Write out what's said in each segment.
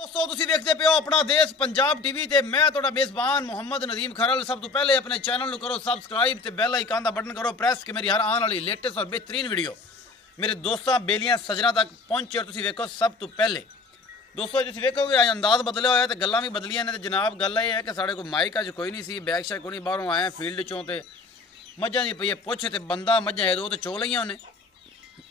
दोस्तों तुसी देखते पे हो अपना देश पंजाब टीवी ते मैं तुहाडा मेज़बान मोहम्मद नदीम खरल। सब तो पहले अपने चैनल करो सबसक्राइब ते बेल आइकन का बटन करो प्रेस कि मेरी हर आने वाली लेटेस्ट और बेहतरीन वीडियो मेरे दोस्तों बेलियां सजना तक पहुंचे और तुसी वेखो सब तो पहले। दोस्तों तुसी वेखोगे अज अंदाज बदलिया होया ते गल्लां भी बदलियां ने। ते जनाब गल ये है कि साढ़े कोल माइक अज कोई नहीं सी, बैग शैग कोई नहीं, बाहरों आए फील्ड चों ते मझां दी पई है पुछ ते बंदा मझां दो ते चो लईयां उन्हें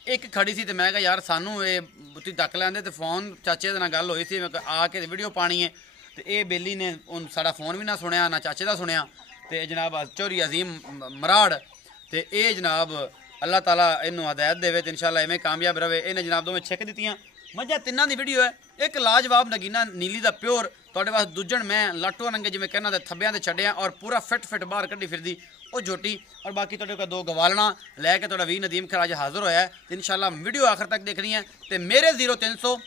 एक खड़ी सी। तो मैं कहा यार सानू ये बुत्ती तक लैंदे ते फोन चाचे दे नाल गल होई सी, मैं आके वीडियो पानी है तो ये बेली ने साड़ा फोन भी ना सुनिया ना चाचे का सुनिया। तो जनाब चौरी अजीम मराड़ तो ये जनाब अल्लाह ताला इनू हदायत देवे तो इंशाल्लाह इवें कामयाब रहे। इन्हें जनाब दोवें छिक दित्तियां मझां तिन्नां दी वीडियो है। एक लाजवाब नगीना नीली दा प्योर तुहाडे वास्ते दुजण मैं लाटो रंगे जिवें कहना ते थब्बियां ते छड्डियां और पूरा फिट फिट बाहर कड्डी फिरदी वो झोटी। और बाकी तुहाडे कोल दो गवालना लैके तुहाडा वी नदीम खैर अज हाज़र होया है। तो इंशाल्लाह वीडियो आखिर तक देखनी है। तो मेरे 0300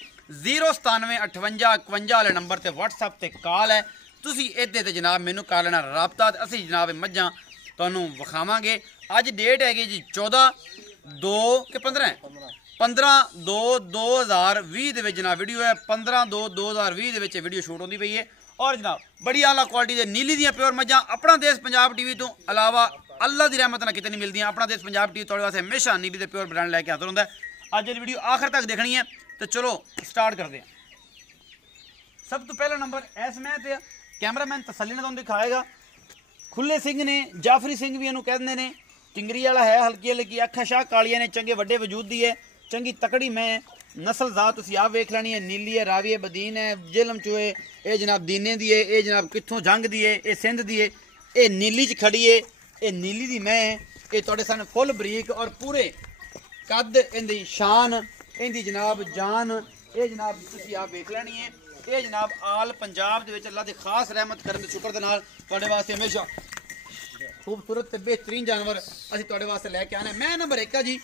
097 58 51 वाले नंबर ते व्हाट्सएप ते कॉल है। तुसी इहदे ते जनाब मैनू कर लेना राबता। असीं जनाब मझां तुहानूं विखावांगे। अज डेट हैगी जी 14/2/15/2/2020 दे विच जनाब वीडियो है। 15/2/2020 दे विच वीडियो शूट होंदी पई है। और जनाब बड़ी आला क्वालिटी दे नीली दियां प्योर मझां अपना देश पंजाब टीवी तो अलावा अल्लाह की रहमत ना कितने नहीं मिलती। अपना देश पंजाब टीवी तुहाडे वास्ते हमेशा नीली दे प्योर ब्रांड लैके हाज़र होंदा है। अज ये वीडियो आखिर तक देखनी है तो चलो स्टार्ट करते हैं। सब तो पहला नंबर इस मैं ते कैमरामैन तसल्ली ने तुहानूं दिखाएगा। खुले सिंह ने जाफरी सिंह भी इन्हूं कहते हैं। टिंगरी वाला है, हल्की हल्की अखा शाह कालियां ने, चंगे वड्डे वजूद दी है, चंगी तकड़ी मैं नस्ल जात तुसीं आप वेख लैनी है। नीली है, रावी है, बदीन है, जेलम चोए ये जनाब दीने दी है, ये जनाब कित्थों जंग दी है, ये सिंध दी है, ये नीली च खड़ी है, ये नीली दी मैं ये तुहाडे सामने फुल बरीक और पूरे कद इहदी शान इहदी जनाब जान ये जनाब तुसीं आप वेख लैनी है। ये जनाब आल पंजाब दे विच अल्लाह दी खास रहमत करन दे शुक्र दे नाल तुहाडे वास्ते हमेशा खूबसूरत ते बेहतरीन जानवर असीं तुहाडे वास्ते लैके आने। मैं नंबर 1 है जी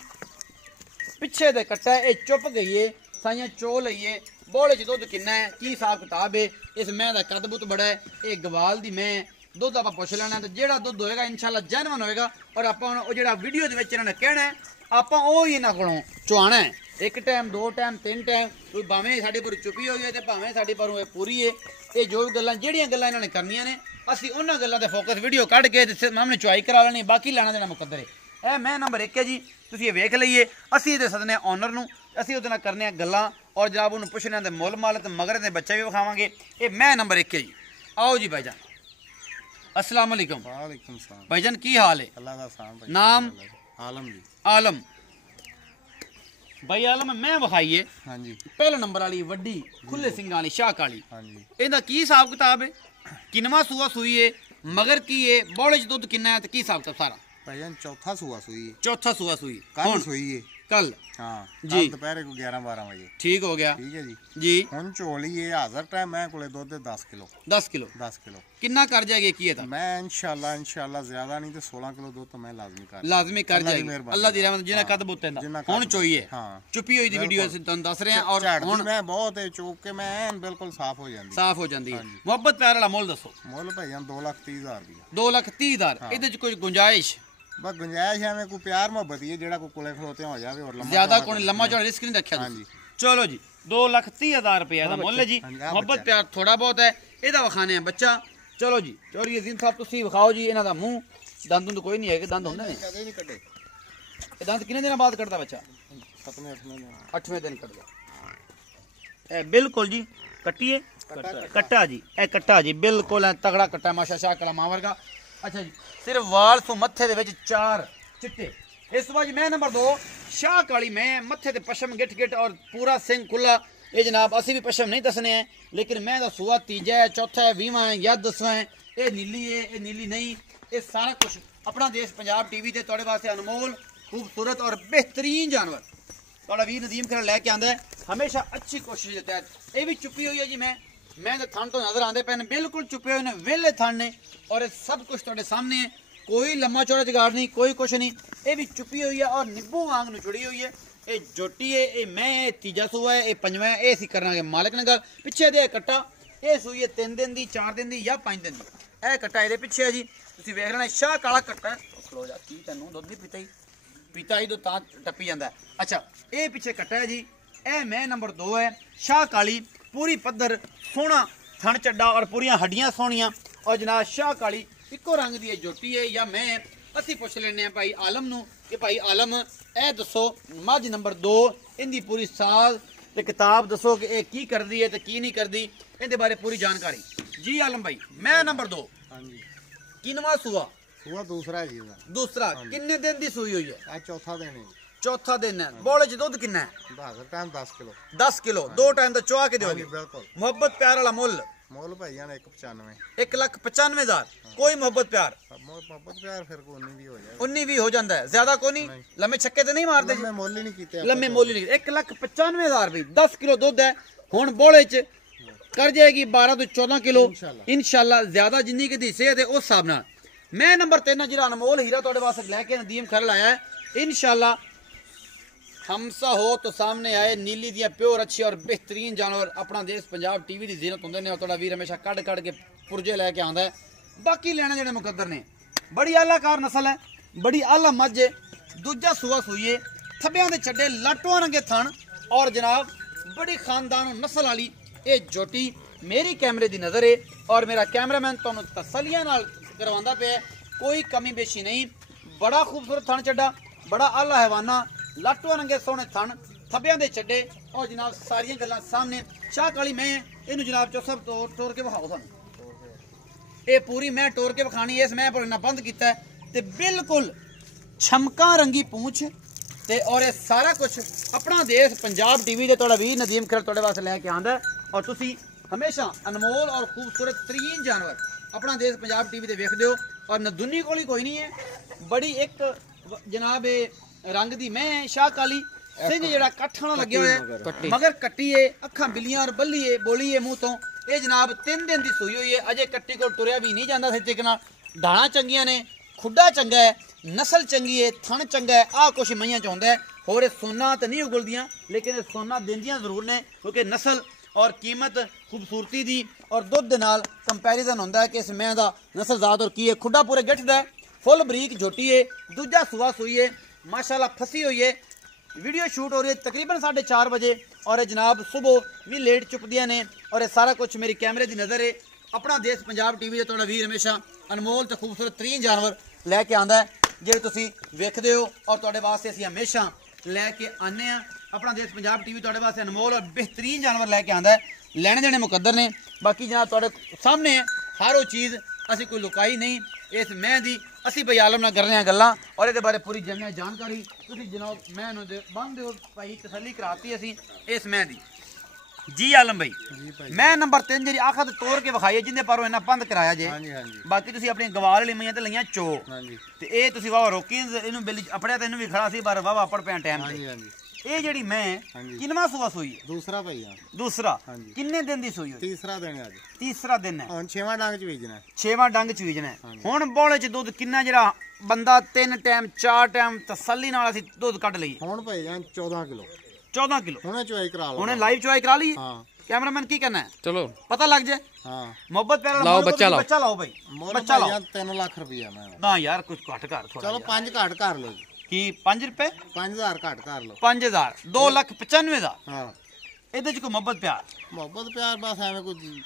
पिछे दे कट्टा है, ये चुप गई है, साइयां चो लई है, बोले च दुध किन्ना है, की हिसाब किताब है, इस मैं का कद बुत बड़ा है, ये गवाल दी मैं दुध आप पुछ लेना तो जेड़ा दुध होएगा इंशाल्लाह जेनवन होएगा। और आप जो वीडियो दे विच इन्हां ने कहना है आप इन्हां कोलों चुआना है। एक टाइम, दो टाइम, तीन टाइम, कोई भावें साडी पर चुपी होई है तो भावें साडी पर पूरी है। ये जो भी गल्लां जेहड़ियां गल्लां इन्हां ने करनियां ने असीं उन्हां गल्लां ते फोकस वीडियो कढ के सामने चुआई करा लेनी, बाकी लाना देना मुकद्दर है। ए मैं नंबर 1 है जी, तुसीं ये वेख लईए। असीं इहदे सदने ऑनर नूं असीं उहदे नाल करने गल्लां और जनाब उहनूं पुछने ते मुल माल ते मगर दे बच्चे भी विखावांगे। ये मैं नंबर 1 है जी। आओ जी भाईजान, अस्सलाम वालेकुम। वालेकुम सलाम भाईजान की हाल है? अल्लाह दा साम भाई। नाम? आलम जी। आलम भाई आलम मैं विखाइए। हाँ जी। पहले नंबर वाली वड्डी खुले सिंगां वाली शाह काली, हाँ जी। इहदा की हिसाब किताब है? किनवा सूआ सूई है, मगर की है, बौले च दुध किन्ना है ते की हिसाब किताब सारा? भाईजान चौथा सुआ सुई है। चौथा सूआ सूई कल सुई है। कल हाँ जी। दोपहर को 11-12 बजे ठीक हो गया। ठीक है जी। जी हुण झोली है हाज़र टाइम मैं कोले दुध 10 किलो 10 किलो 10 किलो किन्ना कर जाएगी की है था? मैं इंशाल्लाह ज्यादा नहीं तो 16 किलो दूध तो मैं लाजमी कर लाजमी कर अल्लाह दी जाएगी मेहरबानी। अल्लाह दी रहमत जिन्हें हाँ, कद बुत जिन्ना है कद हुण चोइए। हाँ चुपी हुई दी वीडियो बिल्कुल। ਅਸੀਂ ਤੁਹਾਨੂੰ ਦੱਸ ਰਹੇ ਹਾਂ। और झाड़दी ਹੁਣ मैं बहुत है चौक के मैं ऐन बिल्कुल साफ हो जाती ਸਾਫ਼ ਹੋ ਜਾਂਦੀ ਹੈ। ਹਾਂਜੀ। ਮੁਹੱਬਤ ਪਿਆਰ ਵਾਲਾ ਮੁੱਲ ਦੱਸੋ। मुल भाईजान 2,30,000 रुपया 2,30,000 ਇਹਦੇ ਚ ਕੋਈ ਗੁੰਜਾਇਸ਼? बस गुंजाइश है कोई प्यार मोहब्बत ही है जेड़ा कोई कोले खलोते हो जावे और लम्मा ज्यादा चौड़ा कोई कोई लम्मा चौड़ा रिस्क नहीं रखा। हाँ जी। चलो जी 2,30,000 रुपया ਦਾ ਮੁੱਲ ਹੈ ਜੀ। ਹਾਂਜੀ, ਆਹ ਮੁਹੱਬਤ ਬੱਚਾ। ਪਿਆਰ ਥੋੜਾ ਬਹੁਤ ਹੈ ਇਹਦਾ ਵਿਖਾਣੇ ਆ ਬੱਚਾ। ਚਲੋ ਜੀ ਚੋਰੀ ਅਜ਼ੀਮ ਸਾਹਿਬ ਤੁਸੀਂ ਵਿਖਾਓ ਜੀ ਇਹਨਾਂ ਦਾ ਮੂੰਹ। ਦੰਦ ਤੋਂ ਕੋਈ ਨਹੀਂ ਹੈਗੇ, ਦੰਦ ਹੁੰਦੇ ਨੇ? कदे नहीं कटे ਇਹ ਦੰਦ ਕਿੰਨੇ ਦਿਨਾਂ ਬਾਅਦ ਕੱਢਦਾ ਬੱਚਾ? 7वें 8वें दिन ਕੱਢਦਾ। ਇਹ ਬਿਲਕੁਲ ਜੀ ਕੱਟੀਏ ਕੱਟਾ ਜੀ, ਇਹ ਕੱਟਾ ਜੀ ਬਿਲकुल ਤਗੜਾ ਕੱਟਾ ਮਾਸ਼ਾ ਸ਼ਾਹ ਕਲਾਮਾਂ ਵਰਗਾ। ਅੱਛਾ ਜੀ ਸਿਰਫ ਵਾਲ ਤੋਂ ਮੱਥੇ ਦੇ ਵਿੱਚ 4 चिट्टे। इस तो बाद मैं नंबर 2 शाह काली मैं मत्थे ते पशम गिट गिट और पूरा सिंह खुला। ये जनाब असी भी पशम नहीं दसने हैं लेकिन मैं दा सूआ तीजा है, चौथा है, 20वां है या 10वां है। ये नीली है, ये नीली नहीं, ये सारा कुछ अपना देश पंजाब टीवी ते तुहाडे वास्ते अनमोल खूबसूरत और बेहतरीन जानवर तुहाडा वीर नदीम खैर लैके आंदा है हमेशा अच्छी कोशिश के तहत। ये भी चुपी हुई है जी। मैं तो थन तो नजर आते पे बिल्कुल चुपे हुए ने, वेले थन ने और ये सब कुछ तुहाडे सामने है। कोई लम्मा चौड़ा जुगाड़ नहीं, कोई कुछ नहीं। ये भी चुपी हुई है और निब्बू वांग नुचड़ी हुई है। ये जोटी है, ये मैं तीजा सूआ है, ये 5वां है। ये असीं करना मालिक ने गल। पिछे दे कट्टा ये सूई है 3 दिन की, 4 दिन की या 5 दिन की। यह कट्टा ये पिछे है जी, तुसीं वेख लेना शाह काला कट्टा है। खलो जा की तैनूं दुध नहीं पीता ही तो तां टप्पी जांदा है। अच्छा ये पिछे कट्टा है जी। यह मैं नंबर 2 है शाह काली पूरी पद्धर सोहना थन चड्डा और पूरियां हड्डियां सोहनियां और जनाब शाह काली इको रंग दी जोटी है या मैं असी पुछ लेने भाई आलम नू कि भाई आलम ए दसो मझ नंबर 2 इनकी पूरी साल ते किताब दसो कि ये की करदी है ते की नहीं करदी इहदे बारे पूरी जानकारी जी आलम भाई मैं नंबर 2 हाँ जी किनवा सूआ सूआ दूसरा है जी ਇਹਦਾ दूसरा किन्ने दिन दी सूई हुई है ਇਹ ਚੌਥਾ ਦਿਨ ਹੈ चौथा दिन है बोले च दुध किन्ना है 10 किलो 10 किलो 2 टाइम तो चुआ के हाँ जी दोगे बिल्कुल मोहब्बत प्यार वाला मुल ਮੁੱਲ ਭਾਈ ਜਾਨ 195 1,95,000 कोई मोहब्बत प्यार ਮੁਹੱਬਤ ਪਿਆਰ ਫਿਰ ਕੋਈ ਨਹੀਂ ਵੀ ਹੋ ਜਾਏ 19 भी हो जाता है ज्यादा को नहीं लम्बे छक्के तो नहीं मारते ਮੈਂ ਮੁੱਲ ਹੀ ਨਹੀਂ ਕੀਤੇ लम्बे मोल नहीं 1,95,000 रुपये 10 किलो दुध है हुण बोले च कर जाएगी 12 तो 14 किलो इंशाल्लाह ज्यादा जिन्नी की दी सेहत है उस हिसाब नाल मैं नंबर 3 जिहड़ा अनमोल हीरा तुहाडे वास्ते लैके नदीम खर लाया है इंशाल्लाह हमसा हो तो सामने आए नीली दियां प्योर अच्छी और बेहतरीन जानवर अपना देश पंजाब टीवी की जीनत होंदे ने और तुहाडा वीर हमेशा कड़ कड़ के पुरजे लैके आंदा है बाकी लेने जेडे मुकद्दर ने बड़ी आलाकार नस्ल है बड़ी आला मझ है दूजा सूआ सूईए थब्बियां दे छड्डे लाटोआं रंगे थण और जनाब बड़ी खानदान नस्ल वाली ये जोटी मेरी कैमरे दी नज़र है और मेरा कैमरामैन तुहानू तसल्लियां नाल करवांदा पे कोई कमी बेशी नहीं बड़ा खूबसूरत थण चड्डा बड़ा आला हैवाना लाटोआं रंगे सोहने थण थब्बियां दे छड्डे और जनाब सारियां गल्लां सामने शाह काली मैं इनू जनाब चो सब टोर के विखाओ थानू ये पूरी मैं टोर के विखानी इस मैं पर बंद किया ते बिल्कुल छमका रंगी पूंछ ते और ये सारा कुछ अपना देश पंजाब टीवी दे तुहाडा वीर नदीम खर तुहाडे वास्ते लैके आंदा और तुसी हमेशा अनमोल और खूबसूरत तरीन जानवर अपना देश पंजाब टीवी दे वेखदे हो और नदुनी कोल कोई नहीं है बड़ी एक जनाब रंग दी मैं शाह काली सिंह जेड़ा कट्ठ नाल लगे हुए मगर कट्टी है अखां बिलियां और बल्ली है बोली है मुंह तो ये जनाब 3 दिन दी सूई हुई है अजे कट्टी को टुरिया भी नहीं जांदा सी तरीके नाल डाणा चंगियां ने खुड्डा चंगा है नस्ल चंगी है थण चंगा है आ कुछ मईयां च हुंदा है होर सोना तो नहीं उगलदियां लेकिन सोना दिंदियां जरूर ने क्योंकि नस्ल और कीमत खूबसूरती दी और दुध दे नाल कंपैरिजन होंदा है कि इस मैं दा नस्ल जात और की है खुड्डा पूरे गिठ दा फुल बरीक झोटी है दूजा सुआ सूई है माशाल्लाह फसी हुई है वीडियो शूट हो रही है तकरीबन 4:30 बजे और जनाब सुबह भी लेट चुकदियां ने और ये सारा कुछ मेरी कैमरे की नज़र है अपना देश पंजाब टीवी तुहाडा वीर हमेशा अनमोल तो खूबसूरत तरीन जानवर लैके आंदा है ਜਿਹੜੇ ਤੁਸੀਂ ਵੇਖਦੇ ਹੋ और ਤੁਹਾਡੇ ਵਾਸਤੇ ਅਸੀਂ ਹਮੇਸ਼ਾ ਲੈ ਕੇ ਆਨੇ ਆ अपना देश पंजाब टीवी ਤੁਹਾਡੇ ਵਾਸਤੇ अनमोल और बेहतरीन जानवर लैके आंदा है लेने देने मुकद्दर ने बाकी जनाब ਤੁਹਾਡੇ सामने हर वो चीज़ ਅਸੀਂ कोई लुकाई नहीं इस मैं दी ਅਸੀਂ भाई आलम नाल कर रहे हैं गल्लां और ਇਹਦੇ ਬਾਰੇ पूरी जन्नत जानकारी ਤੁਸੀਂ जनाब मैं ਨੂੰ ਬੰਦ ਹੋ ਭਾਈ तसल्ली कराती ਅਸੀਂ इस मैं दी जी आलम भाई मैं नंबर 3 जी आखत तोड़ के विखाई जिंदे पर इन्ना बंद कराया जे बाकी तुसी अपनी गवार वाली मईयां ते लईयां चो ते ए तुसी वावा रोकी इनु बिल अपड़िया ते इनु भी खड़ा सी पर वावा पड़ पे टाइम ते ਇਹ ਜਿਹੜੀ ਮੈਂ ਕਿੰਨਵਾਂ ਸੂਆ ਸੂਈ ਹੈ ਦੂਸਰਾ ਭਾਈ ਆ ਦੂਸਰਾ ਕਿੰਨੇ ਦਿਨ ਦੀ ਸੂਈ ਹੋਈ ਤੀਸਰਾ ਦਿਨ ਹੈ ਅੱਜ ਤੀਸਰਾ ਦਿਨ ਹੈ ਹੁਣ 6ਵਾਂ ਡੰਗ ਚ ਬੀਜਣਾ 6ਵਾਂ ਡੰਗ ਚ ਬੀਜਣਾ ਹੁਣ ਬੋਲੇ ਚ ਦੁੱਧ ਕਿੰਨਾ ਜਿਹੜਾ ਬੰਦਾ 3 ਟਾਈਮ 4 ਟਾਈਮ ਤਸੱਲੀ ਨਾਲ ਅਸੀਂ ਦੁੱਧ ਕੱਢ ਲਈਏ ਹੁਣ ਭਾਈ ਜਾਨ 14 ਕਿਲੋ 14 ਕਿਲੋ ਹੁਣੇ ਚੁਆਈ ਕਰਾ ਲਓ ਹੁਣੇ ਲਾਈਵ ਚੁਆਈ ਕਰਾ ਲਈ ਹਾਂ कैमरामैन की कहना है चलो पता लग जाए हाँ मोहब्बत प्यार लाओ बच्चा लाओ बच्चा लाओ भाई बच्चा लाओ 3 लाख रुपया मैं ना यार कुछ घट कर थोड़ा चलो 5 घट कर लो की 5 रुपए 5000 घट कर लो 5000 2,95,000 हाँ ਇਹਦੇ ਚ ਕੋਈ ਮੁਹੱਬਤ ਪਿਆਰ ਪਿਆਰ ਬਸ ਐਵੇਂ ਕੋਈ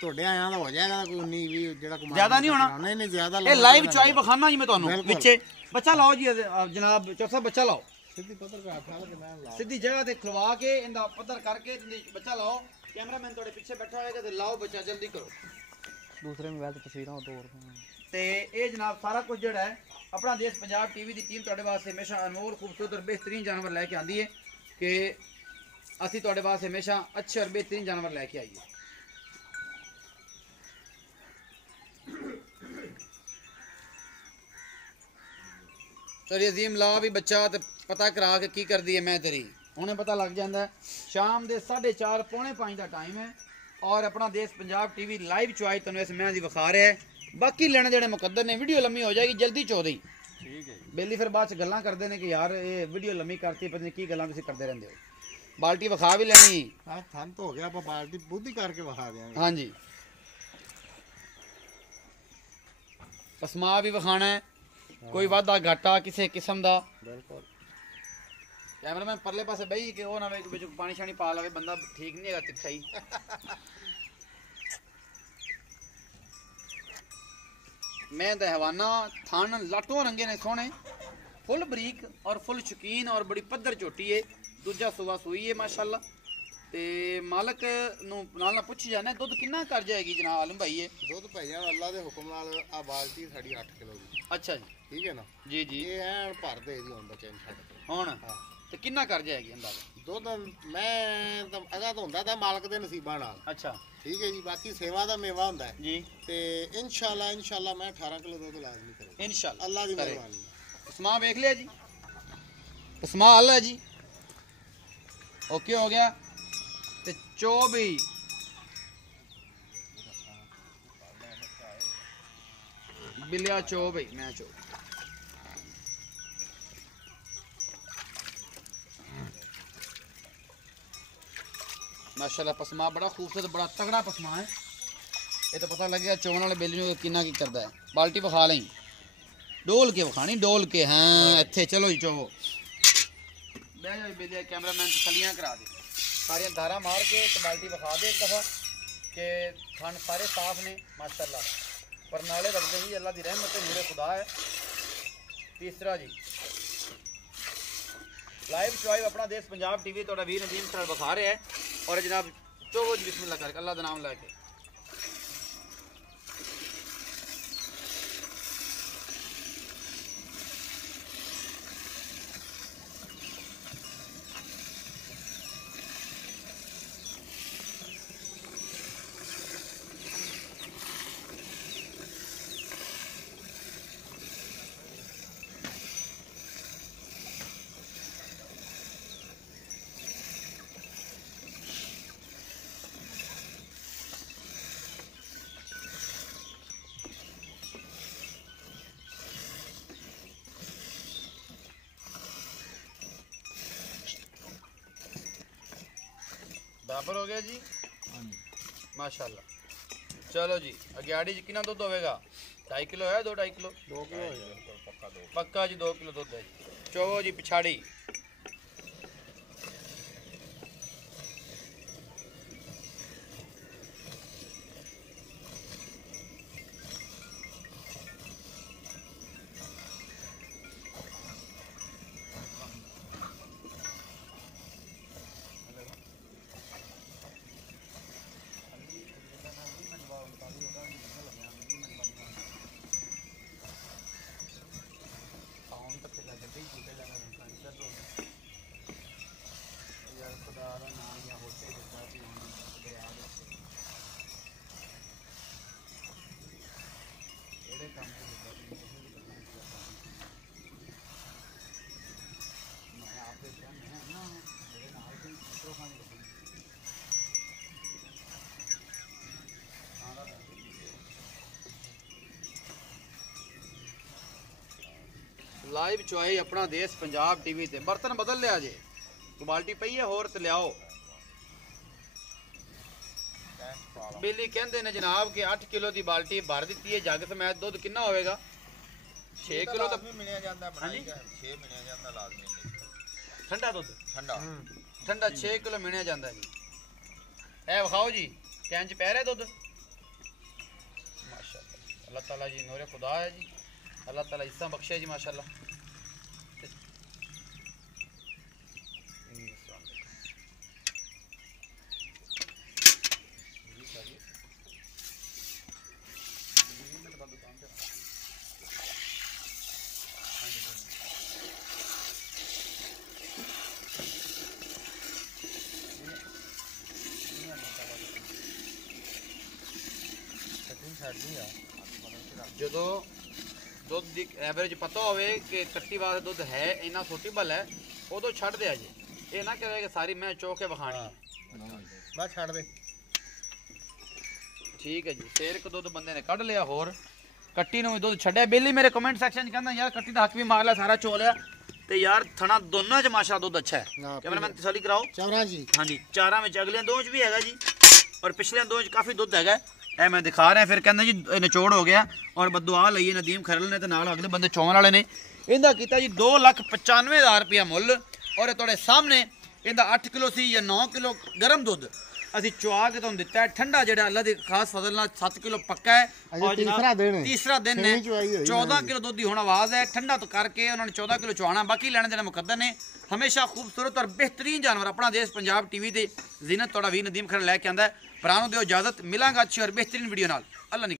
ਤੁਹਾਡੇ ਆਇਆਂ ਦਾ ਹੋ ਜਾਏਗਾ ਕੋਈ 19 20 ਜਿਹੜਾ ਕਮਾਲ ਜ਼ਿਆਦਾ ਨਹੀਂ ਹੋਣਾ ਨਹੀਂ ਨਹੀਂ ਜ਼ਿਆਦਾ ਇਹ ਲਾਈਵ ਚੁਆਈ ਬਖਾਨਾ ਜੀ ਮੈਂ ਤੁਹਾਨੂੰ ਵਿੱਚੇ ਬੱਚਾ ਲਾਓ ਜੀ ਜਨਾਬ ਚੌਥਾ ਬੱਚਾ ਲਾਓ ਸਿੱਧੀ ਪੱਧਰ ਕਰਾ ਠਾਲ ਕੇ ਮੈਂ ਲਾ ਸਿੱਧੀ ਜਗ੍ਹਾ ਤੇ ਖਲਵਾ ਕੇ ਇਹਦਾ ਪੱਧਰ ਕਰਕੇ ਬੱਚਾ ਲਾਓ कैमरामैन ਤੁਹਾਡੇ ਪਿੱਛੇ ਬੈਠਾ ਹੋਏਗਾ ਤੇ ਲਾਓ ਬੱਚਾ ਜਲਦੀ ਕਰੋ दूसरे मोबाइल तो तस्वीरें दो ਤੇ ਇਹ ਜਨਾਬ ਸਾਰਾ ਕੁਝ ਜਿਹੜਾ ਹੈ ਆਪਣਾ ਦੇਸ਼ ਪੰਜਾਬ ਟੀਵੀ ਦੀ ਟੀਮ ਤੁਹਾਡੇ ਵਾਸਤੇ ਹਮੇਸ਼ਾ ਅਨਮੋਲ ਖੂਬਸੂਰਤ ਔਰ ਬਿਹਤਰੀਨ ਜਾਨਵਰ ਲੈ ਕੇ ਆਂਦੀ ਹੈ ਕਿ ਅਸੀਂ ਤੁਹਾਡੇ ਵਾਸਤੇ ਹਮੇਸ਼ਾ ਅੱਛੇ ਔਰ ਬਿਹਤਰੀਨ ਜਾਨਵਰ ਲੈ ਕੇ ਆਈਏ ਤੇਰੀ ਅਜ਼ੀਮ ਲਾ ਵੀ ਬੱਚਾ ਤੇ ਪਤਾ ਕਰਾ ਕੇ ਕੀ ਕਰਦੀ ਹੈ ਮੈਂ ਤੇਰੀ ਹੁਣੇ ਪਤਾ ਲੱਗ ਜਾਂਦਾ ਸ਼ਾਮ ਦੇ 4:30 ਪੌਣੇ 5 ਦਾ ਟਾਈਮ ਹੈ और अपना देश पंजाब टीवी लाइव चुआई तुम इस मैं विखा रहा है बाकी लेने देने मुकद्दर ने वीडियो लम्मी हो जाएगी जल्दी चो दी ठीक है बेली फिर बाद गल्लां करते हैं कि यार ये वीडियो लम्मी करती पता नहीं की गल्लां तुसीं करते रहंदे हो बाल्टी विखा भी लेनी हां थन तो हो गया ਆਪਾਂ ਬਾਲਟੀ ਬੁੱਧੀ ਕਰਕੇ ਵਿਖਾ ਦਿਆਂਗੇ हाँ जी पसमा भी विखाना है कोई वादा घाटा किसी किस्म का बिल्कुल ਕੈਮਰਾਮੈਨ ਪਰਲੇ ਪਾਸੇ ਬਈ ਕਿ ਉਹ ਨਾ ਵਿੱਚ ਪਾਣੀ ਛਾਣੀ ਪਾ ਲਵੇ ਬੰਦਾ ਠੀਕ ਨਹੀਂ ਹੈਗਾ ਤਿੱਖਾ ਹੀ ਮੈਂ ਤਾਂ ਹਵਾਨਾ ਥਣ ਲਾਟੋਂ ਰੰਗੇ ਨੇ ਸੋਹਣੇ ਫੁੱਲ ਬਰੀਕ ਔਰ ਫੁੱਲ ਸ਼ੌਕੀਨ ਔਰ ਬੜੀ ਪੱਧਰ ਝੋਟੀ ਏ ਦੂਜਾ ਸੂਆ ਸੂਈ ਏ ਮਾਸ਼ਾਅੱਲਾ ਤੇ ਮਾਲਕ ਨੂੰ ਨਾਲ ਪੁੱਛੀ ਜਾਣਾ ਦੁੱਧ ਕਿੰਨਾ ਕਰ ਜਾਏਗੀ ਜਨਾਬ ਆਲਮ ਭਾਈ ਇਹ ਦੁੱਧ ਭਾਈਆਂ ਅੱਲਾ ਦੇ ਹੁਕਮ ਨਾਲ ਆ ਬਾਲਟੀ ਸਾਡੀ 8 ਕਿਲੋ ਦੀ ਅੱਛਾ ਜੀ ਠੀਕ ਹੈ ਨਾ ਜੀ ਜੀ ਇਹ ਐਨ ਭਰ ਦੇ ਦੀ ਹੁਣ ਬੱਚੇ ਨੂੰ ਛੱਡ ਕੇ ਹੁਣ ਹਾਂ ਤੇ ਕਿੰਨਾ ਕਰ ਜਾਏਗੀ ਅੰਦਾਜ਼ਾ ਦੁੱਧ ਮੈਂ ਤਾਂ ਅਗਾ ਤਾਂ ਹੁੰਦਾ ਤਾਂ ਮਾਲਕ ਦੇ ਨਸੀਬਾਂ ਨਾਲ ਅੱਛਾ ਠੀਕ ਹੈ ਜੀ ਬਾਕੀ ਸੇਵਾ ਦਾ ਮੇਵਾ ਹੁੰਦਾ ਹੈ ਜੀ ਤੇ ਇਨਸ਼ਾਅੱਲਾ ਮੈਂ 18 ਕਿਲੋ ਦੁੱਧ ਲਾਜ਼ਮੀ ਕਰਾਂ ਇਨਸ਼ਾਅੱਲਾ ਅੱਲਾ ਦੀ ਮਿਹਰਬਾਨੀ ਉਸਮਾ ਵੇਖ ਲਿਆ ਜੀ ਉਸਮਾ ਅੱਲਾ ਜੀ ਓਕੇ ਹੋ ਗਿਆ ਤੇ 24 ਬਿਲਿਆ 24 ਮੈਂ 24 माशाल्लाह पसमा बड़ा खूबसूरत बड़ा तगड़ा पसमा है ये तो पता लग गया चोन वाले बेली ने किन्ना की करता है बाल्टी विखा लें डोल के विखानी डोल के हाँ इत्थे चलो जी चोवो बह जाओ बेली कैमरामैन थलियां करा दे सारियां धारा मार के तो बाल्टी विखा दे एक दफ़ा कि थन सारे साफ ने माशाल्लाह पर नाले लगते ही अल्लाह की रहमत है नूरे खुदा है तीसरा जी लाइव चॉइस अपना देश पंजाब टीवी थोड़ा वीर नदीम सर विखा रहे हैं और जनाब चोवो जी बिस्मिल्लाह करके अल्लाह का नाम लेके बराबर हो गया जी माशाल्लाह चलो जी अग्याड़ी जी कितना दूध होगा 2.5 किलो है 2.5 किलो 2 किलो पक्का जी 2 किलो दूध है जी चोवो जी पिछाड़ी लाइव चॉइस अपना देश पंजाब टीवी ते बर्तन बदल लिया जे बाल्टी पई है होर ते लियाओ बिल्ली कहंदे ने जनाब कि 8 किलो दी बाल्टी भर दी है जग समेत दुध कितना होएगा 6 किलो तो मिलिया जांदा बनाई 6 मिलिया जांदा लाजमी ठंडा दुध ठंडा ठंडा 6 किलो मिलिया जांदा जी ए विखाओ जी कैंच पै रहा दुध माशाल्लाह अल्लाह ताला जी नूरे खुदा है जी अल्लाह ताला हिस्सा बख्शे जी माशाल्लाह ਜਦੋਂ ਦੁੱਧ ਦੀ ਐਵਰੇਜ ਪਤਾ ਹੋਵੇ ਕਿ ਕੱਟੀ ਵਾਸਤੇ ਦੁੱਧ ਹੈ ਇੰਨਾ ਸੁਟੇਬਲ ਹੈ ਉਦੋਂ ਛੱਡ ਦਿਆ ਜੀ ਇਹ ਨਾ ਕਹੇ ਕਿ ਸਾਰੀ ਮੈਂ ਚੋ ਕੇ ਵਿਖਾਣੀ ਬਸ ਛੱਡ ਦੇ ਠੀਕ ਹੈ ਜੀ ਫੇਰ ਇੱਕ ਦੁੱਧ ਬੰਦੇ ਨੇ ਕੱਢ ਲਿਆ ਹੋਰ ਕੱਟੀ ਨੂੰ ਵੀ ਦੁੱਧ ਛੱਡਿਆ ਬੇਲੀ ਮੇਰੇ ਕਮੈਂਟ ਸੈਕਸ਼ਨ 'ਚ ਕਹਿੰਦਾ ਯਾਰ ਕੱਟੀ ਦਾ ਹੱਕ ਵੀ ਮਾਰ ਲਿਆ ਸਾਰਾ ਚੋ ਲਿਆ ਤੇ ਯਾਰ ਥਣਾ ਦੋਨਾਂ 'ਚ ਮਾਸ਼ਾ ਦੁੱਧ ਅੱਛਾ ਹੈ ਕੈਮਰਾਮੈਨ ਤਸੱਲੀ ਕਰਾਓ ਚੌਰਾਂ ਜੀ ਹਾਂਜੀ ਚਾਰਾਂ ਵਿੱਚ ਅਗਲੀਆਂ ਦੋ 'ਚ ਵੀ ਹੈਗਾ ਜੀ ਔਰ ਪਿਛਲੀਆਂ ਦੋ 'ਚ ਕਾਫੀ ਦੁੱਧ ਹੈਗਾ ਇਹ ਮੈਂ ਦਿਖਾ ਰਿਹਾ ਫਿਰ ਕਹਿੰਦਾ ਜੀ ਨਿਚੋੜ ਹੋ ਗਿਆ ਔਰ ਬਦਦੁਆ ਲਈਏ ਨਦੀਮ ਖਰਲ ਨੇ ਤੇ ਨਾਲ ਅਗਲੇ ਬੰਦੇ ਚੋਣ ਵਾਲੇ ਨੇ ਇਹਦਾ ਕੀਤਾ ਜੀ 2,95,000 ਰੁਪਇਆ ਮੁੱਲ ਔਰ ਇਹ ਤੁਹਾਡੇ ਸਾਹਮਣੇ ਇਹਦਾ 8 ਕਿਲੋ ਸੀ ਜਾਂ 9 ਕਿਲੋ ਗਰਮ ਦੁੱਧ ਅਸੀਂ ਚੁਆ ਕੇ ਤੁਹਾਨੂੰ ਦਿੱਤਾ ਹੈ ਠੰਡਾ ਜਿਹੜਾ ਅੱਲਾ ਦੇ ਖਾਸ ਫਜ਼ਲ ਨਾਲ 7 ਕਿਲੋ ਪੱਕਾ ਹੈ ਅਜੇ ਤੀਸਰਾ ਦਿਨ ਹੈ। ਤੀਸਰਾ ਦਿਨ ਨੇ ਛੇਵੀਂ ਚੁਆਈ ਹੋਈ 14 ਕਿਲੋ ਦੁੱਧ ਦੀ ਹੁਣ ਆਵਾਜ਼ ਹੈ ਠੰਡਾ ਤੋਂ ਕਰਕੇ ਉਹਨਾਂ ਨੇ 14 ਕਿਲੋ ਚੁਆਣਾ ਬਾਕੀ ਲੈਣ ਦੇਣਾ ਮੁਕੱਦਰ ਨੇ ਹਮੇਸ਼ਾ ਖੂਬਸੂਰਤ ਔਰ ਬਿਹਤਰੀਨ ਜਾਨਵਰ ਆਪਣਾ ਦੇਸ਼ ਪੰਜਾਬ ਟੀਵੀ ਤੇ ਜ਼ੀਨਤ ਤੁਹਾਡਾ ਵੀਰ ਨਦੀਮ ਖਰ ਲੈ ਕੇ ਆਂਦਾ ਹੈ ਭਰਾ ਨੂੰ ਦਿਓ ਇਜਾਜ਼ਤ ਮਿਲਾਂਗਾ ਅੱਛੀ ਔਰ ਬਿਹਤਰੀਨ ਵੀਡੀਓ ਨਾਲ ਅੱਲਾ